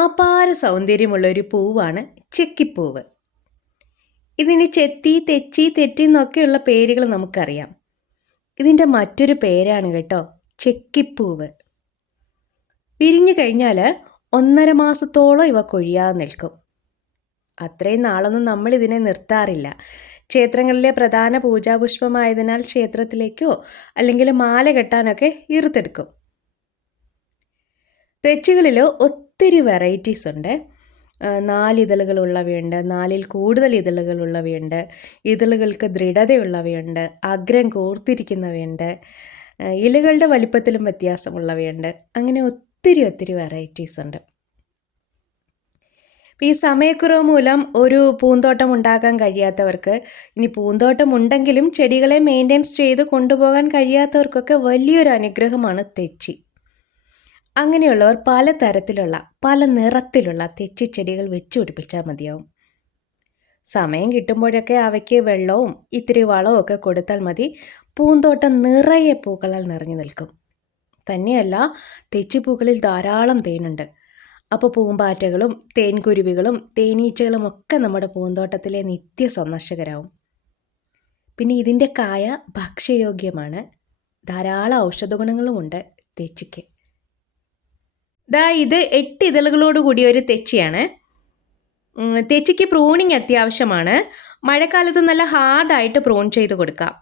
അപാര സൗന്ദര്യമുള്ള ഒരു പൂവാണ് ചെക്കിപ്പൂവ്. ഇതിന് ചെത്തി, തെച്ചി, തെറ്റി എന്നൊക്കെയുള്ള പേരുകൾ നമുക്കറിയാം. ഇതിൻ്റെ മറ്റൊരു പേരാണ് കേട്ടോ ചെക്കിപ്പൂവ്. വിരിഞ്ഞു കഴിഞ്ഞാൽ 1.5 മാസത്തോളം ഇവ കൊഴിയാതെ നിൽക്കും. അത്രയും നാളൊന്നും നമ്മൾ ഇതിനെ നിർത്താറില്ല. ക്ഷേത്രങ്ങളിലെ പ്രധാന പൂജാപുഷ്പമായതിനാൽ ക്ഷേത്രത്തിലേക്കോ അല്ലെങ്കിൽ മാല കെട്ടാനൊക്കെ ഈർത്തെടുക്കും. തെച്ചികളിൽ ഒത്തിരി വെറൈറ്റീസ് ഉണ്ട്. 4 ഇതളുകളുള്ളവയുണ്ട്, 4-ൽ കൂടുതൽ ഇതളുകളുള്ളവയുണ്ട്, ഇതളുകൾക്ക് ദൃഢതയുള്ളവയുണ്ട്, അഗ്രം കോർത്തിരിക്കുന്നവയുണ്ട്, ഇലകളുടെ വലിപ്പത്തിലും വ്യത്യാസമുള്ളവയുണ്ട്. അങ്ങനെ ഒത്തിരി വെറൈറ്റീസ് ഉണ്ട്. ഈ സമയക്കുറവ് മൂലം ഒരു പൂന്തോട്ടം ഉണ്ടാക്കാൻ കഴിയാത്തവർക്ക്, ഇനി പൂന്തോട്ടം ഉണ്ടെങ്കിലും ചെടികളെ മെയിൻ്റെനൻസ് ചെയ്ത് കൊണ്ടുപോകാൻ കഴിയാത്തവർക്കൊക്കെ വലിയൊരു അനുഗ്രഹമാണ് തെച്ചി. അങ്ങനെയുള്ളവർ പലതരത്തിലുള്ള പല നിറത്തിലുള്ള തെച്ചിച്ചെടികൾ വെച്ച് പിടിപ്പിച്ചാൽ മതിയാവും. സമയം കിട്ടുമ്പോഴൊക്കെ അവയ്ക്ക് വെള്ളവും ഇത്തിരി വളവും ഒക്കെ കൊടുത്താൽ മതി. പൂന്തോട്ടം നിറയെ പൂക്കളാൽ നിറഞ്ഞു നിൽക്കും. തന്നെയല്ല, തെച്ചിപ്പൂക്കളിൽ ധാരാളം തേനുണ്ട്. അപ്പോൾ പൂമ്പാറ്റകളും തേൻകുരുവികളും തേനീച്ചകളും ഒക്കെ നമ്മുടെ പൂന്തോട്ടത്തിലെ നിത്യ സന്ദർശകരാവും. പിന്നെ ഇതിൻ്റെ കായ ഭക്ഷ്യയോഗ്യമാണ്. ധാരാളം ഔഷധ ഗുണങ്ങളുമുണ്ട് തെച്ചിക്ക്. ഇത് 8 ഇതളുകളോട് കൂടിയ ഒരു തെച്ചിയാണ്. തെച്ചിക്ക് പ്രൂണിങ് അത്യാവശ്യമാണ്. മഴക്കാലത്ത് നല്ല ഹാർഡായിട്ട് പ്രൂൺ ചെയ്ത് കൊടുക്കാം.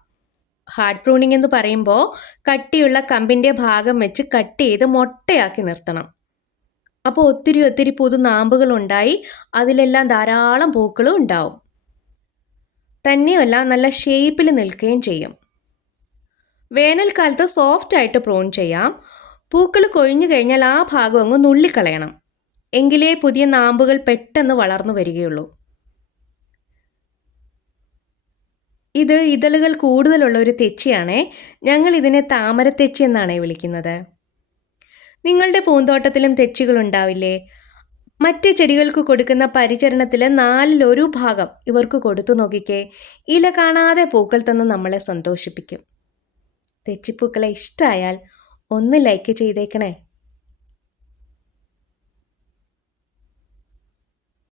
ഹാർഡ് പ്രൂണിങ് എന്ന് പറയുമ്പോൾ കട്ടിയുള്ള കമ്പിൻ്റെ ഭാഗം വെച്ച് കട്ട് ചെയ്ത് മൊട്ടയാക്കി നിർത്തണം. അപ്പോൾ ഒത്തിരി പുതു നാമ്പുകളുണ്ടായി അതിലെല്ലാം ധാരാളം പൂക്കളും ഉണ്ടാവും. തന്നെയല്ല, നല്ല ഷേപ്പിൽ നിൽക്കുകയും ചെയ്യും. വേനൽക്കാലത്ത് സോഫ്റ്റായിട്ട് പ്രൂൺ ചെയ്യാം. പൂക്കൾ കൊഴിഞ്ഞു കഴിഞ്ഞാൽ ആ ഭാഗം അങ്ങ് നുള്ളിക്കളയണം. എങ്കിലേ പുതിയ നാമ്പുകൾ പെട്ടെന്ന് വളർന്നു വരികയുള്ളൂ. ഇത് ഇതളുകൾ കൂടുതലുള്ള ഒരു തെച്ചിയാണേ. ഞങ്ങൾ ഇതിനെ താമരത്തെച്ചി എന്നാണ് വിളിക്കുന്നത്. നിങ്ങളുടെ പൂന്തോട്ടത്തിലും തെച്ചികൾ ഉണ്ടാവില്ലേ? മറ്റ് ചെടികൾക്ക് കൊടുക്കുന്ന പരിചരണത്തിൽ 4-ൽ 1 ഭാഗം ഇവർക്ക് കൊടുത്തു നോക്കിക്കേ. ഇല കാണാതെ പൂക്കൾ തന്ന് നമ്മളെ സന്തോഷിപ്പിക്കും. തെച്ചിപ്പൂക്കളെ ഇഷ്ടമായാൽ ഒന്ന് ലൈക്ക് ചെയ്തേക്കണേ.